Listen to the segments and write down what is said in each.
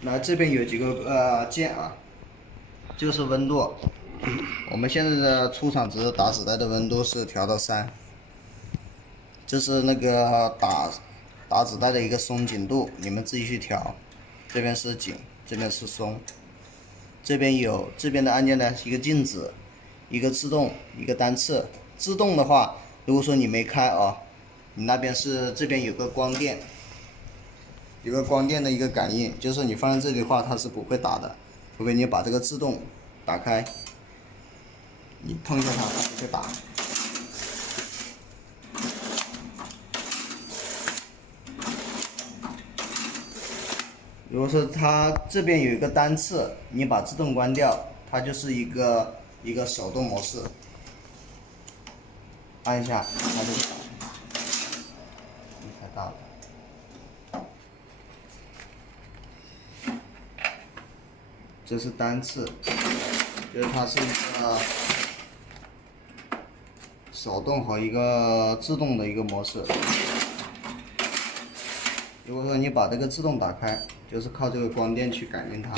那这边有几个键啊，就是温度。我们现在的出厂值打纸袋的温度是调到3，这是那个打纸袋的一个松紧度，你们自己去调。这边是紧，这边是松。这边的按键呢，一个静止，一个自动，一个单次。自动的话，如果说你没开啊，你那边是这边有个光电，有个光电的一个感应，就是你放在这里的话，它是不会打的，除非你把这个自动打开，你碰一下它，它就会打。如果说它这边有一个单次，你把自动关掉，它就是一个手动模式，按一下它就会打。太大了。这是单次，就是它是一个手动和一个自动的一个模式。如果说你把这个自动打开，就是靠这个光电去感应它，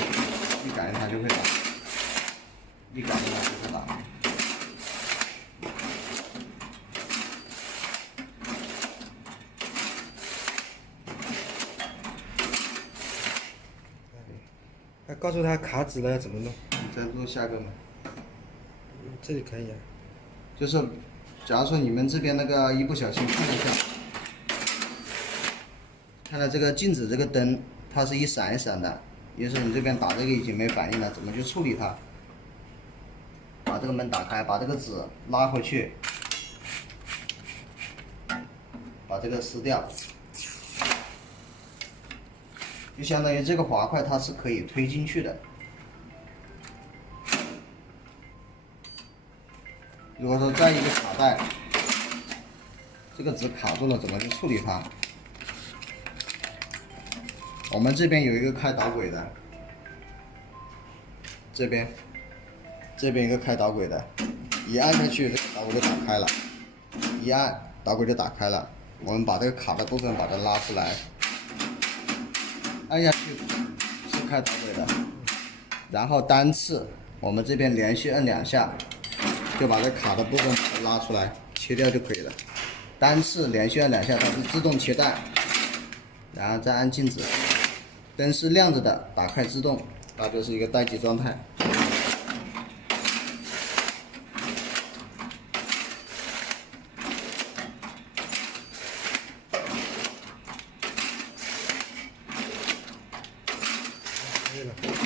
一感应它就会打，一感应它就会打。还告诉他卡纸了要怎么弄。你再录下个嘛。这里可以啊。就是，假如说你们这边那个一不小心看了一下，看到这个静止这个灯，它是一闪一闪的，也就是你这边打这个已经没反应了，怎么去处理它？把这个门打开，把这个纸拉回去，把这个撕掉，就相当于这个滑块它是可以推进去的。如果说再一个卡带，这个纸卡住了，怎么去处理它？我们这边有一个开导轨的，这边一个开导轨的，一按下去，这个导轨就打开了，一按导轨就打开了。我们把这个卡的部分把它拉出来，按下去是开导轨的，然后单次我们这边连续摁2下，就把这卡的部分把它拉出来，切掉就可以了。单次连续按2下，它是自动切带，然后再按静止，灯是亮着的，打开自动，它就是一个待机状态。可以了。